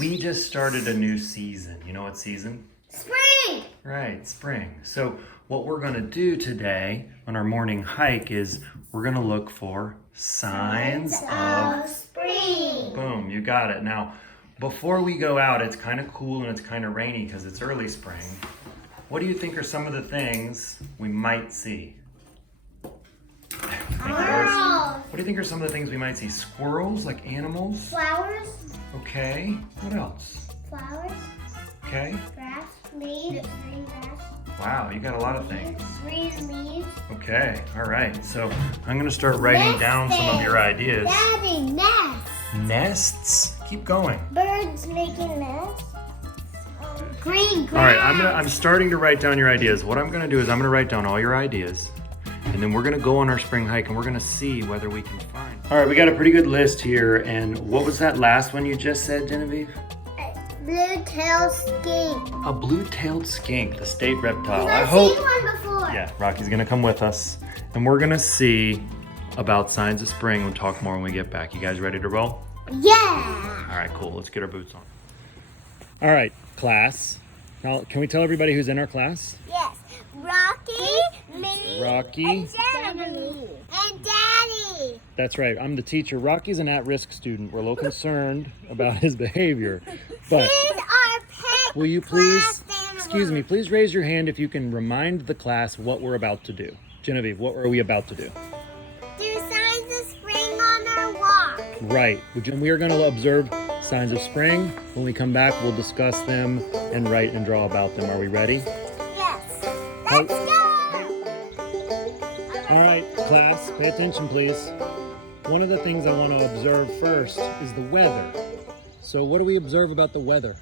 We just started a new season. You know what season? Spring! Right, spring. So what we're gonna do today on our morning hike is we're gonna look for signs of spring. Boom, you got it. Now, before we go out, it's kind of cool and it's kind of rainy because it's early spring. What do you think are some of the things we might see? What do you think are some of the things we might see? Squirrels, like animals? Flowers. Okay. What else? Flowers. Okay. Grass. Leaves. Green grass. Wow, you got a lot of things. Green leaves. Okay, all right. So I'm gonna start writing down some of your ideas. Daddy, nests. Nests? Keep going. Birds making nests. Green grass. All right, I'm starting to write down your ideas. What I'm gonna do is I'm gonna write down all your ideas, and then we're gonna go on our spring hike and we're gonna see whether we can find. All right, we got a pretty good list here. And what was that last one you just said, Genevieve? Blue-tailed skink. A blue-tailed skink, the state reptile. I I've hope. seen one before. Yeah, Rocky's gonna come with us, and we're gonna see about signs of spring. We'll talk more when we get back. You guys ready to roll? Yeah. All right, cool. Let's get our boots on. All right, class. Now, can we tell everybody who's in our class? Yes. Rocky, Minnie, Rocky. and Jeremy. And Daddy. That's right. I'm the teacher. Rocky's an at-risk student. We're a little concerned about his behavior. But He's our pet will you please, class excuse me, please raise your hand if you can remind the class what we're about to do. Genevieve, what are we about to do? Do signs of spring on our walk. Right. We are going to observe signs of spring. When we come back, we'll discuss them and write and draw about them. Are we ready? Yes. Let's go. All right, class, pay attention, please. One of the things I want to observe first is the weather. So what do we observe about the weather?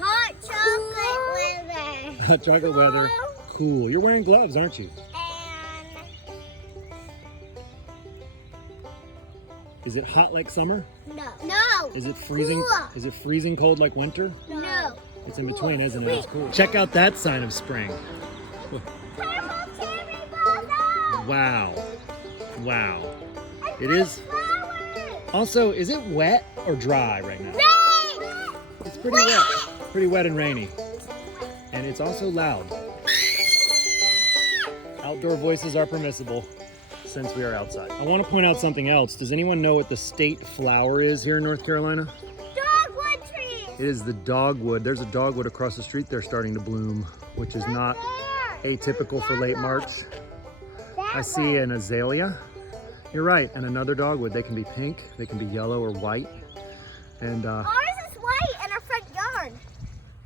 Hot chocolate weather. Hot chocolate weather. Cool. You're wearing gloves, aren't you? And Is it hot like summer? no. No. Is it freezing? Cool. Is it freezing cold like winter? No. It's in between, isn't it? It's cool. Check out that sign of spring. Purple cherry blossom. Wow. Wow. It is. Flowers. Also, is it wet or dry right now? Rain. It's pretty wet. Pretty wet and rainy. And it's also loud. Outdoor voices are permissible since we are outside. I want to point out something else. Does anyone know what the state flower is here in North Carolina? Dogwood trees. It is the dogwood. There's a dogwood across the street there starting to bloom, which is not atypical for late March. I see an azalea. You're right, and another dogwood. They can be pink, they can be yellow or white. And Ours is white in our front yard.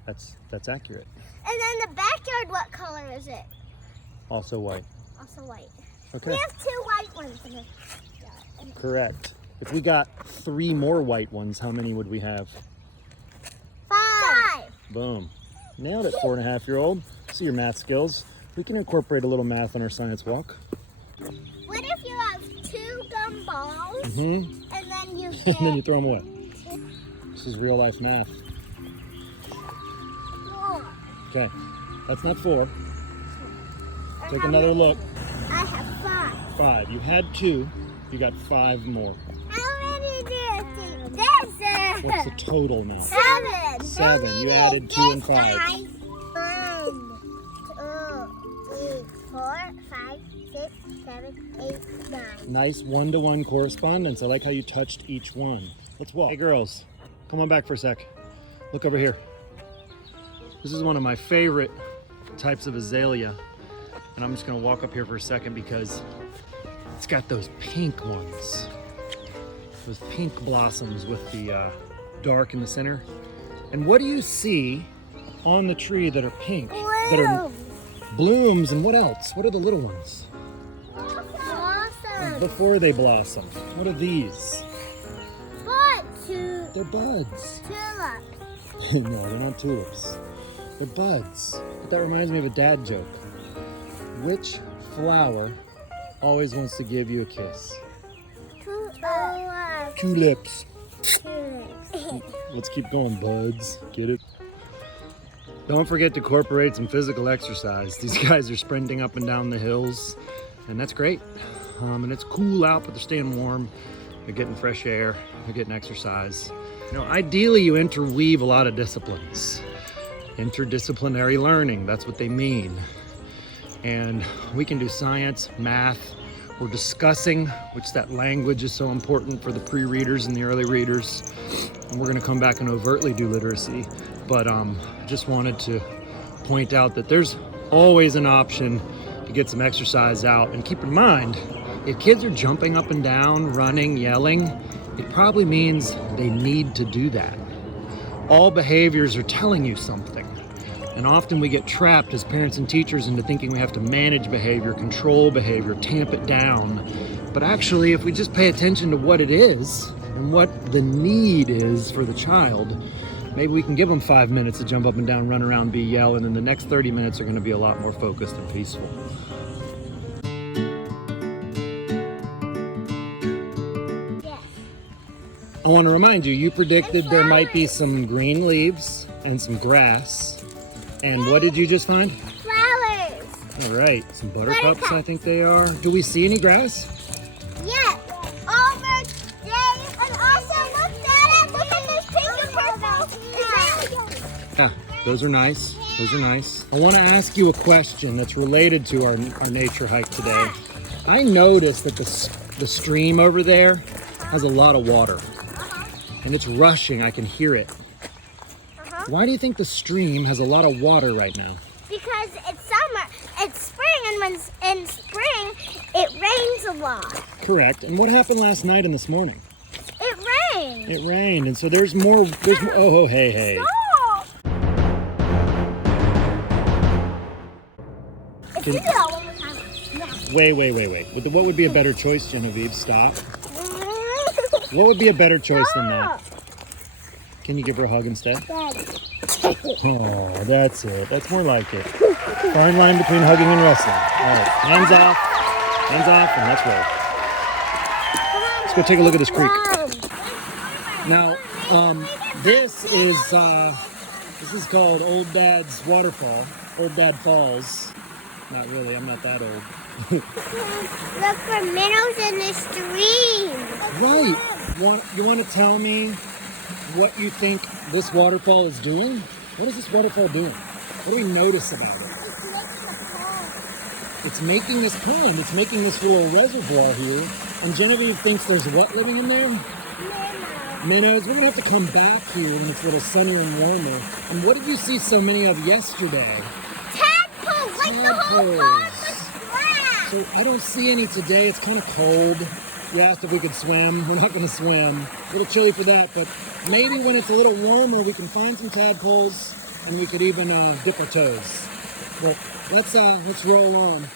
that's accurate. And then the backyard, what color is it? Also white. Also white. Okay. We have 2 white ones in the yard. Correct. If we got 3 more white ones, how many would we have? 5. Boom. Nailed it, 4.5-year-old. See your math skills. We can incorporate a little math on our science walk. What if you have 2 gumballs Mm-hmm. and then you And get then you throw them away. This is real life math. 4? Okay, that's not 4. Take another look. I have 5. 5. You had 2. You got 5 more. How many do you think this is? What's the total now? 7. 7. You added 2 and 5. 1, 2, 3, 4, 5, 6, 7, 8, 9. Nice one-to-one correspondence. I like how you touched each one. Let's walk. Hey girls, come on back for a sec. Look over here. This is one of my favorite types of azalea. And I'm just gonna walk up here for a second because it's got those pink ones. Those pink blossoms with the dark in the center. And what do you see on the tree that are pink? That are blooms, and what else? What are the little ones? Blossom. Before they blossom. What are these? What? They're buds. Tulip. No, they're not tulips. They're buds. But that reminds me of a dad joke. Which flower always wants to give you a kiss? Tulip. Tulips. Let's keep going, buds. Get it? Don't forget to incorporate some physical exercise. These guys are sprinting up and down the hills, and that's great. And it's cool out, but they're staying warm. They're getting fresh air. They're getting exercise. You know, ideally you interweave a lot of disciplines. Interdisciplinary learning, that's what they mean. And we can do science, math. We're discussing, which that language is so important for the pre-readers and the early readers. And we're gonna come back and overtly do literacy. But just wanted to point out that there's always an option to get some exercise out. And keep in mind, if kids are jumping up and down, running, yelling, it probably means they need to do that. All behaviors are telling you something. And often we get trapped as parents and teachers into thinking we have to manage behavior, control behavior, tamp it down. But actually, if we just pay attention to what it is and what the need is for the child, maybe we can give them 5 minutes to jump up and down, run around, be yelling, and the next 30 minutes are going to be a lot more focused and peaceful. Yes. I want to remind you, you predicted there might be some green leaves and some grass. And what did you just find? Flowers. All right, some buttercups, I think they are. Do we see any grass? Yes. Over there. And also look at it. Look at this pink and purple. Yeah, those are nice. Those are nice. I want to ask you a question that's related to our nature hike today. I noticed that the stream over there has a lot of water. And it's rushing. I can hear it. Why do you think the stream has a lot of water right now? Because it's summer, it's spring, and when in spring, it rains a lot. Correct. And what happened last night and this morning? It rained. It rained, and so there's more. Oh, hey. Stop! If you do that one more time. Wait. What would be a better choice, Genevieve? Stop. What would be a better choice than that? Can you give her a hug instead? Oh, that's it. That's more like it. Fine line between hugging and wrestling. All right, hands off, and let's roll. Let's go take a look at this creek. Now, this is called Old Dad's Waterfall. Old Dad Falls. Not really. I'm not that old. Look for minnows in the stream. Right. You want to tell me what you think this waterfall is doing? What is this waterfall doing? What do we notice about it? It's making this pond. It's making this little reservoir here. And Genevieve thinks there's what living in there? Minnows. We're going to have to come back here when it's a little sunnier and warmer. And what did you see so many of yesterday? Tadpoles, like the whole pond was grass. So I don't see any today. It's kind of cold. You asked if we could swim. We're not going to swim. A little chilly for that, but maybe when it's a little warmer, we can find some tadpoles and we could even dip our toes. But let's roll on.